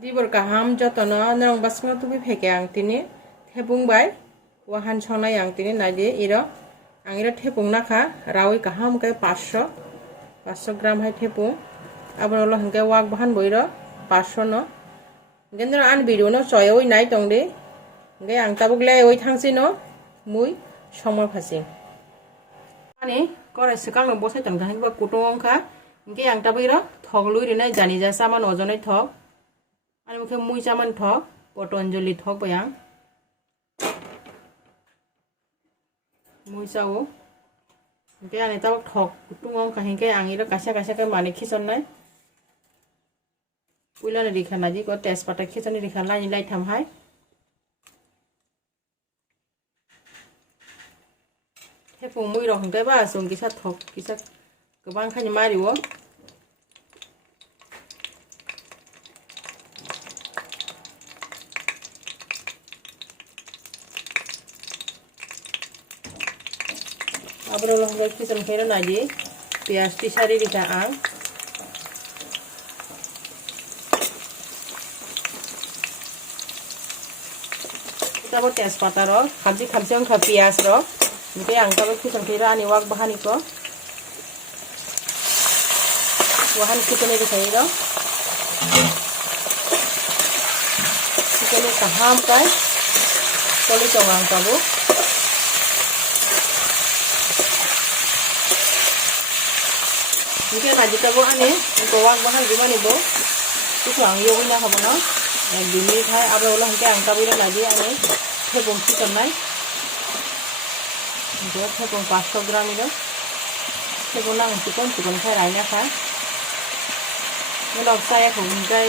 dibor kaham jotono norong basma tubi pheke ang tini thepungbai wahan sonai ang tini nadi iro ang iro thepung nakha rawi kaham ke 500 gram hai thepung abon lo hangke wak bahan boiro 500 no gendro an video no choyoi nai tongde nge ang tabugle oi thangsi no mui somor phasing ani korai sekang no bosai tang thang ba kutong kha nge ang tabiro thoglui rinai jani ja saman ojonai thok ani mukhe mui chaman thok Patanjali thok bayang mui chao nge ani tab thok kutong kha hingke angiro kasa ke mani khison nai puilana rikha naji ko tejpata khechani rikha lai tham hai thepung mui rok hingke ba sung kisa thok kisa gobang khani mariwo abro lo hingke khisan khero naji pias tisari rikha ang tabo tejpata rok khabji ang kha pias rok nge ang tabo khisan khira ani wak bahani ko wahan kitone dikhai ro kitone kaham kai toli tongang tabo nge naji tabo ani ko wak bahan gimani bo tu ang yo ina khabono dini khai abo lo hangke ang tabira naji ani thepung khitonai nge thepung 500 gram iro thepung nang chikon khai raina kha ngelok saya khungkai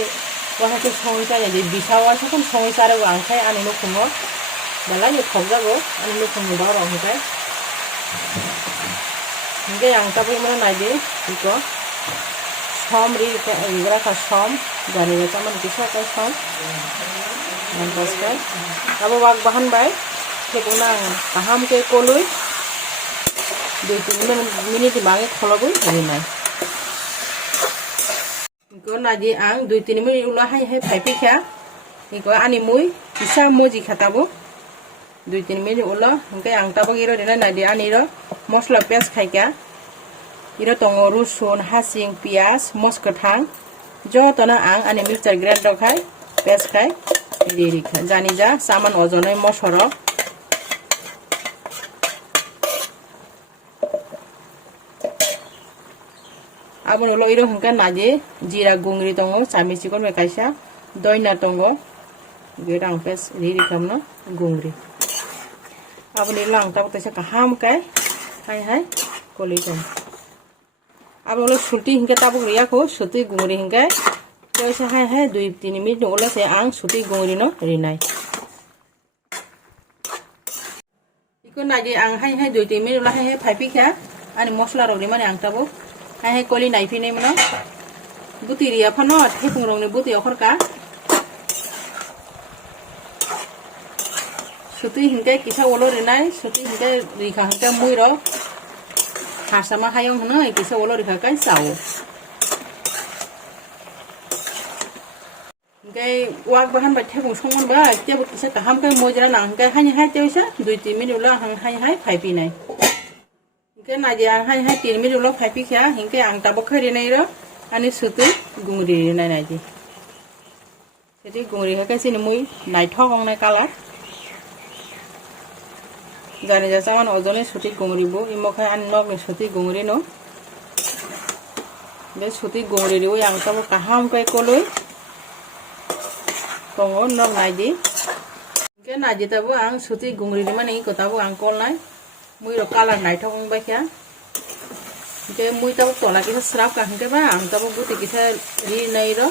waha ke songi saya je bisawa sakon songi sare ang khai ani no khungo bala ni khogjago ani no khungo ba rong kai nge ang tabi mana naji iko som ri ka igra ka som jani ga taman kisa ka som mantas kai abo wak bahan bai thepung nang kaham ke kolui 2-3 minit bangi khologui rinai ko naji ang 2-3 minit ulah hai phaipi kha iko ani mui kisa moji khatabo 2-3 minit ulah hingke ang tabo iro dina naji ani ro mosla paste khaika iro tongo rusun hasing pias moskathang jotona ang ani mixer grinder khai paste khai diri kha jani ja saman ojonai mosoro abon lo iro hingka naji jira gungri tongo sami chikon me kaisa doina tongo gerang pes riri kamno gungri abon lo ang tab tesa kaham kai hai koliton abon lo suti hingka tabu riya ko suti gungri hingka toisa hai 2-3 minit no ola se ang suti gungri no rinai iko naji ang hai 2-3 minit ola hai phaipi kha ani mosla ro rimani ang tabo hai koli nai phi nei mano buti ria phano thepung rong ni buti okhor ka suti hingke kisa olo rinai suti hingke rikha hingke mui ro hasama hayong hno kisa olo rikha kai sao hingke wak bahan ba thepung songmon ba tebo kisa kaham kai mojra nang hingke hai teusa 2-3 minit ulah hang hai phaipi nai ke naji ang hai 3 minit ulo phaipi kha hingke ang tabo khari nai ro ani sutu gungri nai naji seti gungri ha kaisi mui nai thok ong nai kalar jani ja saman ojone suti gungri bo imokha an nok ni suti gungri no be suti gungri ri ang tabo kaham kai koloi tongo nok naji ke naji tabo ang suti gungri ri mane ko tabo ang kol nai mui ro kalar nai thok ong ba kha ke mui tabo tola kisa srap ka hingke ba ang tabo buti kisa ri nai ro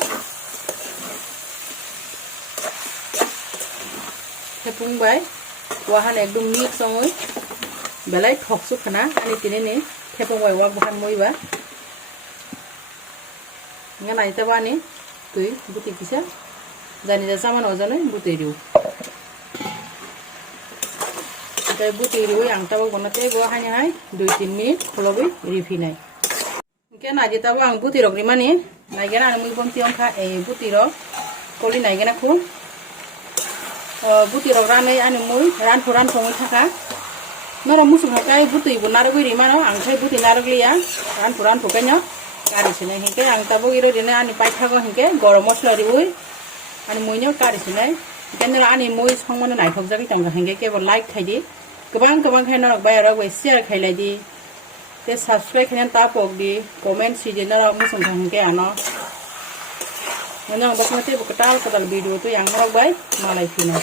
thepung bai wahan ekdom mix ongoi belai thok su khana ani tine ne thepung bai wak bahan mui ba nga nai tabo ani tui buti kisa jani ja saman ojone buti riu buti riu ang tabo bonate go hai 2-3 minit kholobi rifi nai Ke naji tahu ang buti rok di mani, naji na mui bom tiang kha buti rok, koli naji na ku, buti rok ranai ane mui ran pungui thaka, nora musuk hakai buti ibu naruh iri mana, ang khai buti naruh liya, ran pukanya, kari sini hingke ang tabu iro dina ane pai thago hingke gorom mosla diui, ane mui nyo kari sini, kenela ane mui songmano naik hok jagi tangga hingke ke bol like khai di, kebang khai norok bayar rok share khai lagi di. Te subscribe kalian tapok di komen si jenera musung hingke ano. Nanyang basmati bukatal kadal video tu yang norok bay malai fina.